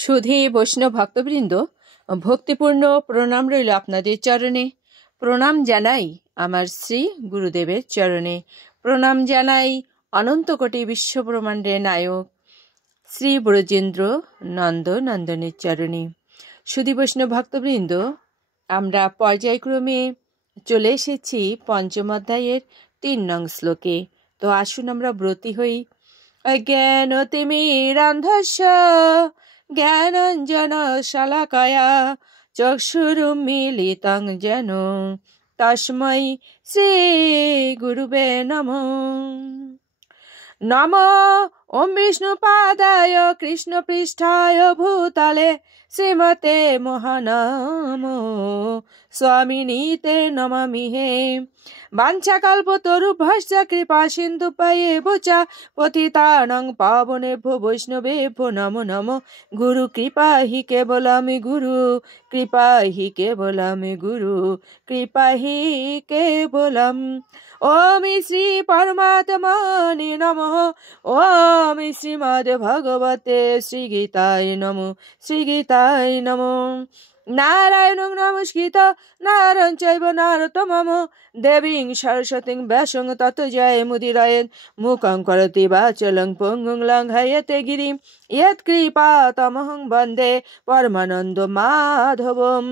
সুধী বৈষ্ণব ভক্তবৃন্দ, ভক্তিপূর্ণ প্রণাম রইল আপনাদের চরণে। প্রণাম জানাই আমার শ্রী গুরুদেবের চরণে। প্রণাম জানাই অনন্ত কোটি বিশ্বব্রহ্মাণ্ডের নায়ক শ্রী ব্রজেন্দ্র নন্দনের চরণে। সুধী বৈষ্ণব ভক্তবৃন্দ, আমরা পর্যায়ক্রমে চলে এসেছি পঞ্চম অধ্যায়ের ৩ নং শ্লোকে। তো আসুন আমরা ব্রতী হই। অজ্ঞানতিমিরান্ধস্য জ্ঞানাঞ্জন শলাকয়া চক্ষুরুন্মীলিতং যেন তস্मै শ্রী গুরুবে নমঃ। নমো ওম বিষ্ণুপাদায় কৃষ্ণপৃষ্ঠায় ভূতলে শ্রীমতে মহানামো স্বামিনীতে নমামি হে। বাঞ্ছাকল্পতরুভ্যশ্চ কৃপা সিন্ধুভ্যেব চ পতিতানাং পাবনেভ্যো বৈষ্ণবেভ্যো নমো নমো। গুরু কৃপা হি কেবলমি গুরু কৃপা হি কেবলমি গুরু কৃপা হি কেবলম। ওম শ্রী পরমাত্মনে নমঃ। ওম শ্রীমদ্ ভগবতে শ্রীগীতায় নমঃ। শ্রীগীতায় নমঃ। নারায়ণং নমস্কৃত নারং চৈব নরোত্তমম দেবীং সরস্বতীং ব্যাসং ততো জয়মুদীরয়েৎ। মুখং করোতি বাচালং পঙ্গুং লঙ্ঘয়তে গিরিং ইয়ৎকৃপাতমহং বন্দে পরমানন্দ মাধবম।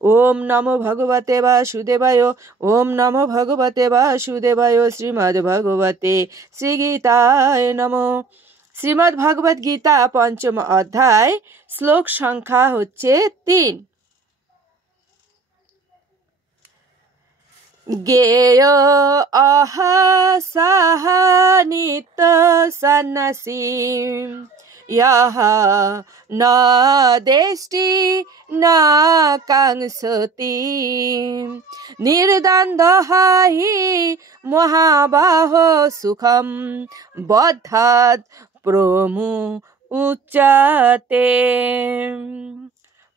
ওম নমো ভগবতে বাসুদেবায়। ওম নমো ভগবতে বাসুদেবায়। শ্রীমদ্ ভগবতে শ্রীগীতায় নমঃ। শ্রীমদ্ ভগবদ গীতা পঞ্চম অধ্যায়, শ্লোক সংখ্যা হচ্ছে ৩। জ্ঞেয় অহসাহ নিত্য সন্ন্যাসী ইয়ঃ ন দেষ্টি ন কাঙ্ক্ষতি নির্দ্বন্দ্বঃ হি মহাবাহো সুখম বদ্ধাৎ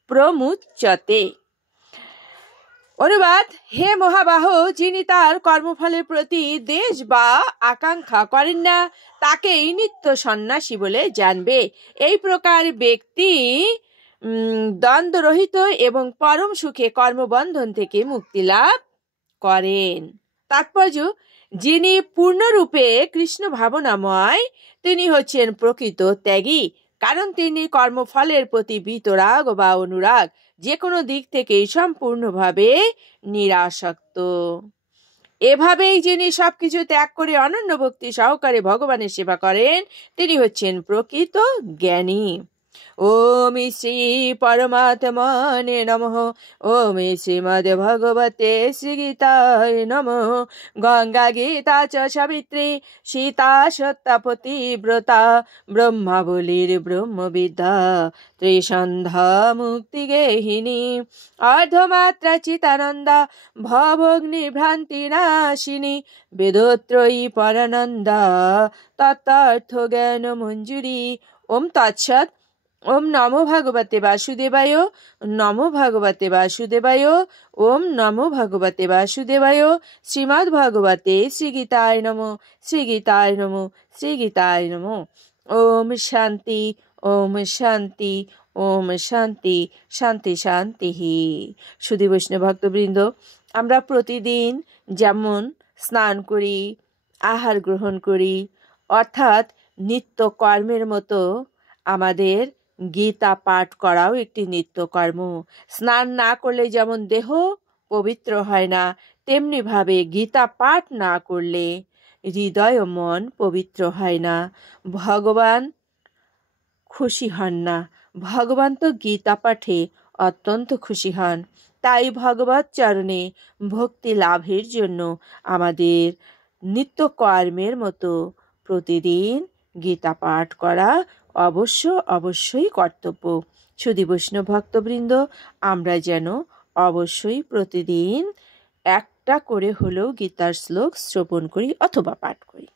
প্রমুচ্যতে। অনুবাদ: হে মহাবাহ, যিনি তার কর্মফলের প্রতি দেশ বা আকাঙ্ক্ষা করেন না তাকেই নিত্য সন্ন্যাসী বলে জানবে। এই প্রকার ব্যক্তি দ্বন্দ্বরহিত এবং পরম সুখে কর্মবন্ধন থেকে মুক্তি লাভ করেন। তাৎপর্য: যিনি পূর্ণরূপে কৃষ্ণ ভাবনাময় তিনি হচ্ছেন প্রকৃত ত্যাগী, কারণ তিনি কর্মফলের প্রতি বিতরাগ বা অনুরাগ যে কোনো দিক থেকেই সম্পূর্ণভাবে নিরাসক্ত। এভাবেই যিনি সবকিছু ত্যাগ করে অনন্য ভক্তি সহকারে ভগবানের সেবা করেন তিনি হচ্ছেন প্রকৃত জ্ঞানী। ওম শ্রী পরমাত্মনে নমঃ। ওম শ্রীমদ্ ভগবতে শ্রীগীতায় নমঃ। গঙ্গা গীতা চ সাবিত্রী সীতা সত্যা পতিব্রতা ব্রহ্মাবলীর ব্রহ্মবিদ্যা ত্রিসন্ধ্যা মুক্তিগেহিনী অর্ধমাত্রা চিতানন্দা ভবগ্নি ভ্রান্তি নাশিনী বেদত্রয়ী পরানন্দা তত্ত্বার্থ জ্ঞান মঞ্জুরি। ওম তৎসৎ। ওম নমো ভগবতে বাসুদেবায়। নমো ভগবতে বাসুদেবায়। ওম নমো ভগবতে বাসুদেবায়। শ্রীমদ্ ভগবতে শ্রীগীতায় নমঃ। শ্রীগীতায় নমঃ। শ্রীগীতায় নমঃ। ওম শান্তি। ওম শান্তি। ওম শান্তি। শান্তি শান্তি। সুধী বৈষ্ণব ভক্তবৃন্দ, আমরা প্রতিদিন যেমন স্নান করি, আহার গ্রহণ করি, অর্থাৎ নিত্য কর্মের মতো আমাদের গীতা পাঠ করাও একটি নিত্যকর্ম। স্নান না করলে যেমন দেহ পবিত্র হয় না, তেমনিভাবে গীতা পাঠ না করলে হৃদয় ও মন পবিত্র হয় না, ভগবান খুশি হন না। ভগবান তো গীতা পাঠে অত্যন্ত খুশি হন। তাই ভগবত চরণে ভক্তি লাভের জন্য আমাদের নিত্যকর্মের মতো প্রতিদিন গীতা পাঠ করা অবশ্যই কর্তব্য। সুধী বৈষ্ণব ভক্তবৃন্দ, আমরা যেন অবশ্যই প্রতিদিন একটা করে হলেও গীতার শ্লোক শ্রবণ করি অথবা পাঠ করি।